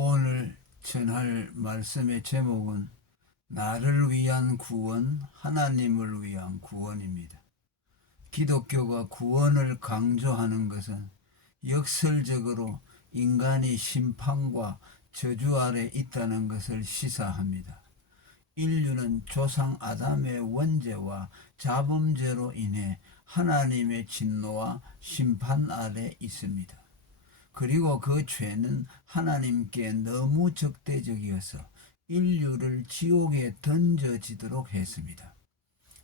오늘 전할 말씀의 제목은 나를 위한 구원, 하나님을 위한 구원입니다. 기독교가 구원을 강조하는 것은 역설적으로 인간이 심판과 저주 아래 있다는 것을 시사합니다. 인류는 조상 아담의 원죄와 자범죄로 인해 하나님의 진노와 심판 아래 있습니다. 그리고 그 죄는 하나님께 너무 적대적이어서 인류를 지옥에 던져지도록 했습니다.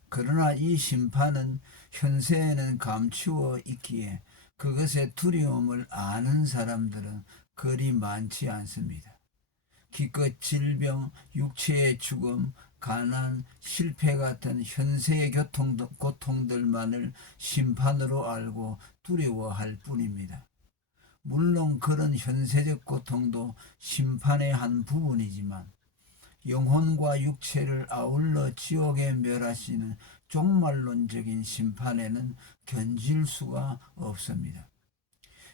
그러나 이 심판은 현세에는 감추어 있기에 그것의 두려움을 아는 사람들은 그리 많지 않습니다. 기껏 질병, 육체의 죽음, 가난, 실패 같은 현세의 고통들만을 심판으로 알고 두려워할 뿐입니다. 물론 그런 현세적 고통도 심판의 한 부분이지만 영혼과 육체를 아울러 지옥에 멸하시는 종말론적인 심판에는 견질 수가 없습니다.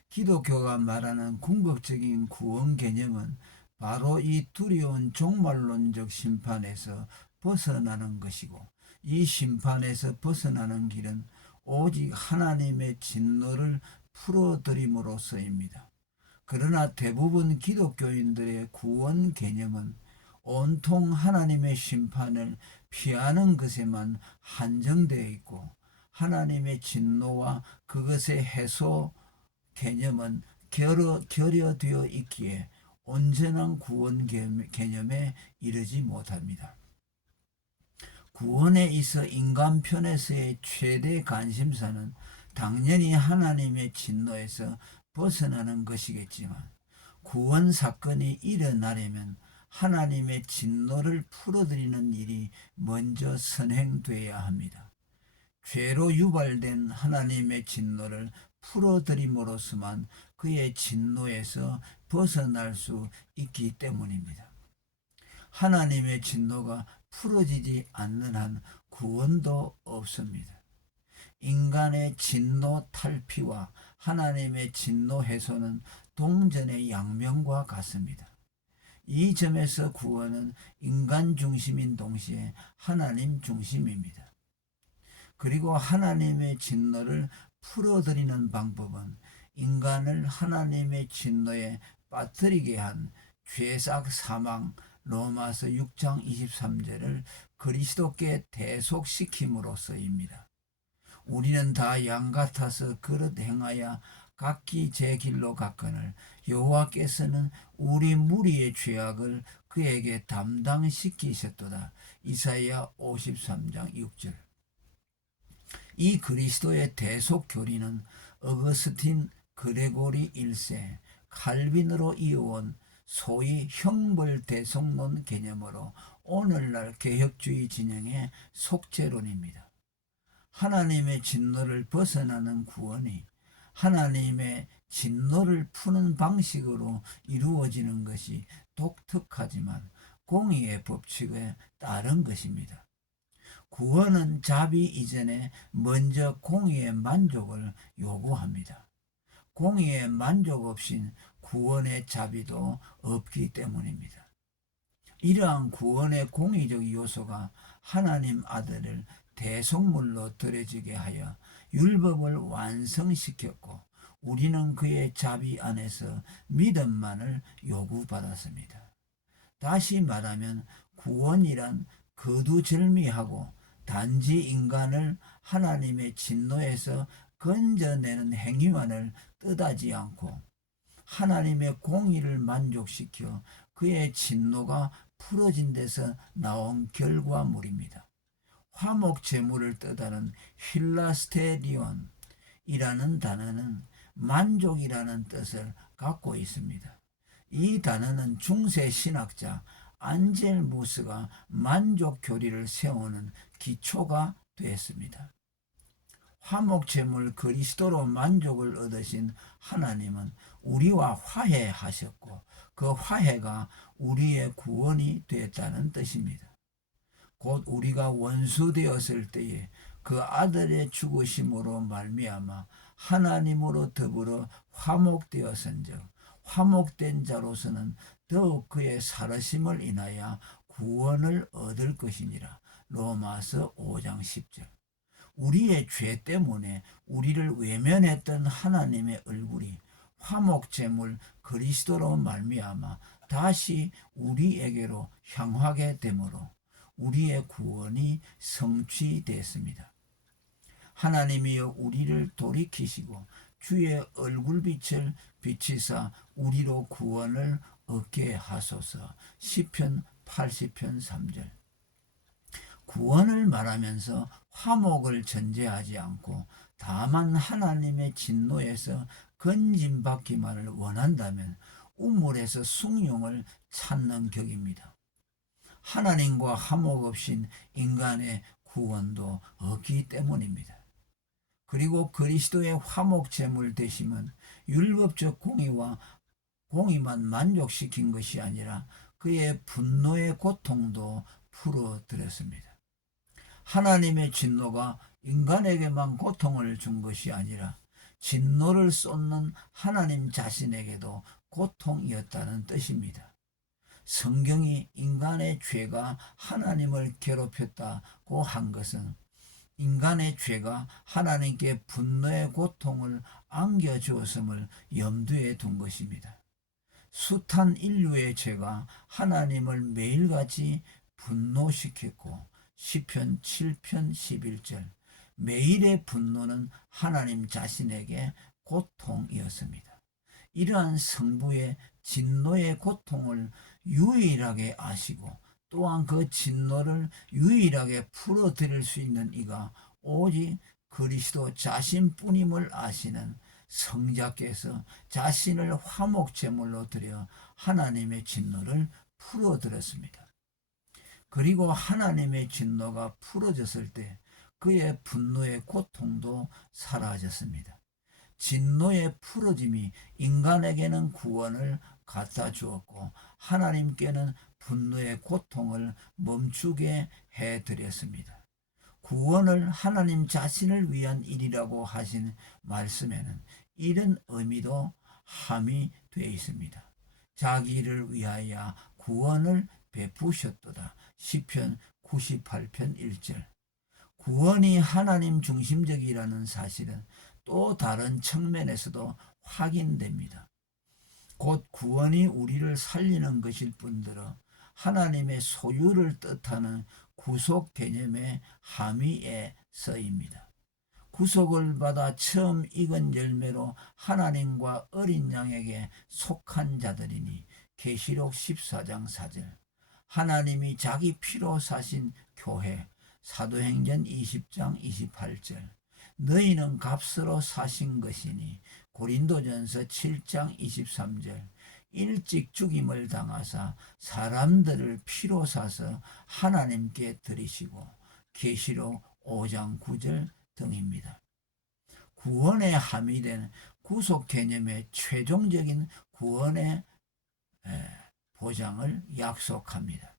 기독교가 말하는 궁극적인 구원 개념은 바로 이 두려운 종말론적 심판에서 벗어나는 것이고, 이 심판에서 벗어나는 길은 오직 하나님의 진노를 풀어드림으로써입니다. 그러나 대부분 기독교인들의 구원 개념은 온통 하나님의 심판을 피하는 것에만 한정되어 있고, 하나님의 진노와 그것의 해소 개념은 결여되어 있기에 온전한 구원 개념에 이르지 못합니다. 구원에 있어 인간 편에서의 최대 관심사는 당연히 하나님의 진노에서 벗어나는 것이겠지만, 구원 사건이 일어나려면 하나님의 진노를 풀어드리는 일이 먼저 선행돼야 합니다. 죄로 유발된 하나님의 진노를 풀어드림으로써만 그의 진노에서 벗어날 수 있기 때문입니다. 하나님의 진노가 풀어지지 않는 한 구원도 없습니다. 인간의 진노 탈피와 하나님의 진노 해소는 동전의 양면과 같습니다. 이 점에서 구원은 인간 중심인 동시에 하나님 중심입니다. 그리고 하나님의 진노를 풀어드리는 방법은 인간을 하나님의 진노에 빠뜨리게 한 죄악 사망 로마서 6장 23절을 그리스도께 대속시킴으로써입니다. 우리는 다 양 같아서 그릇 행하여 각기 제 길로 갔거늘 여호와께서는 우리 무리의 죄악을 그에게 담당시키셨도다. 이사야 53장 6절. 이 그리스도의 대속 교리는 어거스틴 그레고리 1세 칼빈으로 이어온 소위 형벌대속론 개념으로 오늘날 개혁주의 진영의 속죄론입니다. 하나님의 진노를 벗어나는 구원이 하나님의 진노를 푸는 방식으로 이루어지는 것이 독특하지만 공의의 법칙에 따른 것입니다. 구원은 자비 이전에 먼저 공의의 만족을 요구합니다. 공의의 만족 없인 구원의 자비도 없기 때문입니다. 이러한 구원의 공의적 요소가 하나님 아들을 대속물로 드려지게 하여 율법을 완성시켰고, 우리는 그의 자비 안에서 믿음만을 요구받았습니다. 다시 말하면 구원이란 거두절미하고 단지 인간을 하나님의 진노에서 건져내는 행위만을 뜻하지 않고 하나님의 공의를 만족시켜 그의 진노가 풀어진 데서 나온 결과물입니다. 화목 제물을 뜻하는 힐라스테리온이라는 단어는 만족이라는 뜻을 갖고 있습니다. 이 단어는 중세 신학자 안젤무스가 만족 교리를 세우는 기초가 되었습니다. 화목제물 그리스도로 만족을 얻으신 하나님은 우리와 화해하셨고, 그 화해가 우리의 구원이 되었다는 뜻입니다. 곧 우리가 원수 되었을 때에 그 아들의 죽으심으로 말미암아 하나님으로 더불어 화목되었은즉 화목된 자로서는 더욱 그의 살으심을 인하여 구원을 얻을 것이니라. 로마서 5장 10절. 우리의 죄 때문에 우리를 외면했던 하나님의 얼굴이 화목제물 그리스도로 말미암아 다시 우리에게로 향하게 되므로 우리의 구원이 성취되었습니다. 하나님이여 우리를 돌이키시고 주의 얼굴빛을 비치사 우리로 구원을 얻게 하소서. 시편 80편 3절. 구원을 말하면서 화목을 전제하지 않고 다만 하나님의 진노에서 건짐받기만을 원한다면 우물에서 숭늉을 찾는 격입니다. 하나님과 화목 없인 인간의 구원도 없기 때문입니다. 그리고 그리스도의 화목제물 되심은 율법적 공의만 만족시킨 것이 아니라 그의 분노의 고통도 풀어드렸습니다. 하나님의 진노가 인간에게만 고통을 준 것이 아니라 진노를 쏟는 하나님 자신에게도 고통이었다는 뜻입니다. 성경이 인간의 죄가 하나님을 괴롭혔다고 한 것은 인간의 죄가 하나님께 분노의 고통을 안겨주었음을 염두에 둔 것입니다. 숱한 인류의 죄가 하나님을 매일같이 분노시켰고 시편 7편 11절 매일의 분노는 하나님 자신에게 고통이었습니다. 이러한 성부의 진노의 고통을 유일하게 아시고 또한 그 진노를 유일하게 풀어드릴 수 있는 이가 오직 그리스도 자신뿐임을 아시는 성자께서 자신을 화목제물로 드려 하나님의 진노를 풀어드렸습니다. 그리고 하나님의 진노가 풀어졌을 때 그의 분노의 고통도 사라졌습니다. 진노의 풀어짐이 인간에게는 구원을 갖다 주었고 하나님께는 분노의 고통을 멈추게 해드렸습니다. 구원을 하나님 자신을 위한 일이라고 하신 말씀에는 이런 의미도 함의되어 있습니다. 자기를 위하여 구원을 베푸셨도다. 시편 98편 1절. 구원이 하나님 중심적이라는 사실은 또 다른 측면에서도 확인됩니다. 곧 구원이 우리를 살리는 것일 뿐더러 하나님의 소유를 뜻하는 구속 개념의 함의에 서입니다. 구속을 받아 처음 익은 열매로 하나님과 어린 양에게 속한 자들이니 계시록 14장 4절. 하나님이 자기 피로 사신 교회 사도행전 20장 28절. 너희는 값으로 사신 것이니 고린도전서 7장 23절. 일찍 죽임을 당하사 사람들을 피로 사서 하나님께 드리시고 계시록 5장 9절 등입니다. 구원에 함의된 구속 개념의 최종적인 구원의 보장을 약속합니다.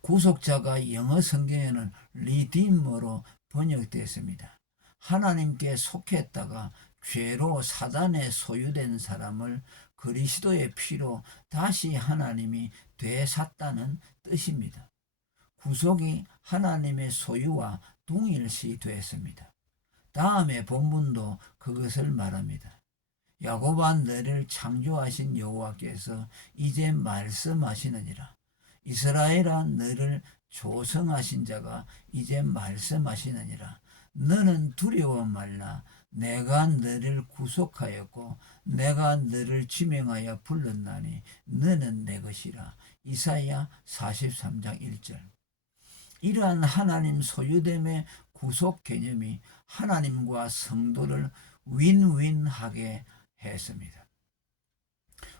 구속자가 영어 성경에는 리디머로 번역되었습니다. 하나님께 속했다가 죄로 사단에 소유된 사람을 그리스도의 피로 다시 하나님이 되샀다는 뜻입니다. 구속이 하나님의 소유와 동일시 되었습니다. 다음의 본문도 그것을 말합니다. 야곱아 너를 창조하신 여호와께서 이제 말씀하시느니라. 이스라엘아 너를 조성하신 자가 이제 말씀하시느니라. 너는 두려워 말라. 내가 너를 구속하였고 내가 너를 지명하여 불렀나니 너는 내 것이라. 이사야 43장 1절. 이러한 하나님 소유됨의 구속 개념이 하나님과 성도를 윈윈하게 했습니다.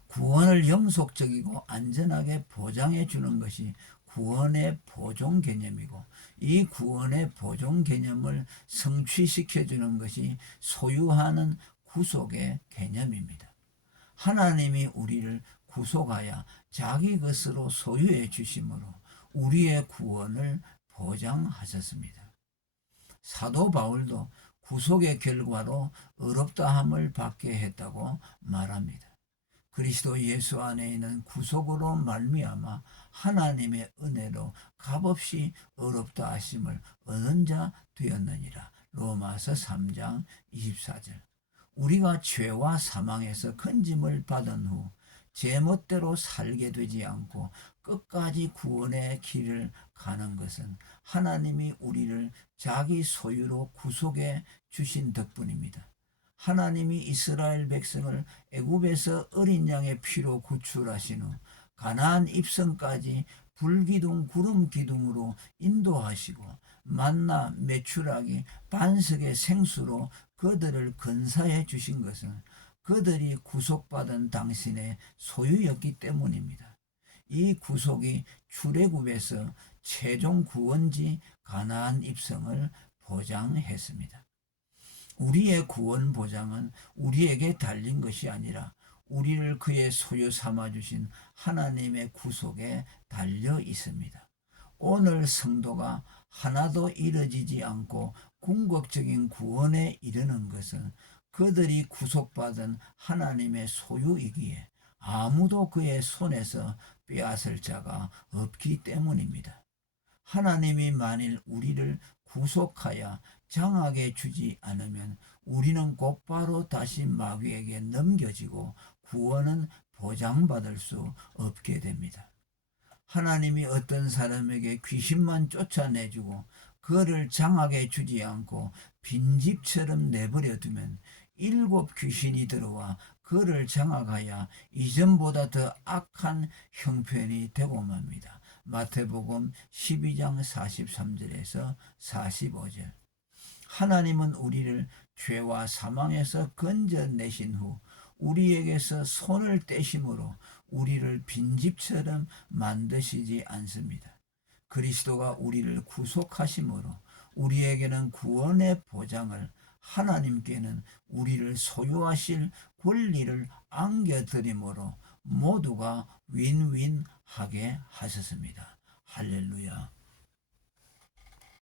구원을 영속적이고 안전하게 보장해 주는 것이 구원의 보존 개념이고 이 구원의 보존 개념을 성취시켜 주는 것이 소유하는 구속의 개념입니다. 하나님이 우리를 구속하여 자기 것으로 소유해 주심으로 우리의 구원을 보장하셨습니다. 사도 바울도 구속의 결과로 의롭다함을 받게 했다고 말합니다. 그리스도 예수 안에 있는 구속으로 말미암아 하나님의 은혜로 값없이 의롭다 하심을 얻은 자 되었느니라. 로마서 3장 24절. 우리가 죄와 사망에서 건짐을 받은 후 제멋대로 살게 되지 않고 끝까지 구원의 길을 가는 것은 하나님이 우리를 자기 소유로 구속해 주신 덕분입니다. 하나님이 이스라엘 백성을 애굽에서 어린 양의 피로 구출하신 후 가나안 입성까지 불기둥 구름 기둥으로 인도하시고 만나 메추라기 반석의 생수로 그들을 건사해 주신 것은 그들이 구속받은 당신의 소유였기 때문입니다. 이 구속이 출애굽에서 최종 구원지 가나안 입성을 보장했습니다. 우리의 구원 보장은 우리에게 달린 것이 아니라 우리를 그의 소유 삼아주신 하나님의 구속에 달려 있습니다. 오늘 성도가 하나도 이뤄지지 않고 궁극적인 구원에 이르는 것은 그들이 구속받은 하나님의 소유이기에 아무도 그의 손에서 빼앗을 자가 없기 때문입니다. 하나님이 만일 우리를 구속하여 장하게 주지 않으면 우리는 곧바로 다시 마귀에게 넘겨지고 구원은 보장받을 수 없게 됩니다. 하나님이 어떤 사람에게 귀신만 쫓아내주고 그를 장하게 주지 않고 빈집처럼 내버려 두면 7 귀신이 들어와 그를 장악하여 이전보다 더 악한 형편이 되고 맙니다. 마태복음 12장 43절에서 45절. 하나님은 우리를 죄와 사망에서 건져내신 후 우리에게서 손을 떼심으로 우리를 빈집처럼 만드시지 않습니다. 그리스도가 우리를 구속하심으로 우리에게는 구원의 보장을, 하나님께는 우리를 소유하실 권리를 안겨드림으로 모두가 윈윈하게 하셨습니다. 할렐루야.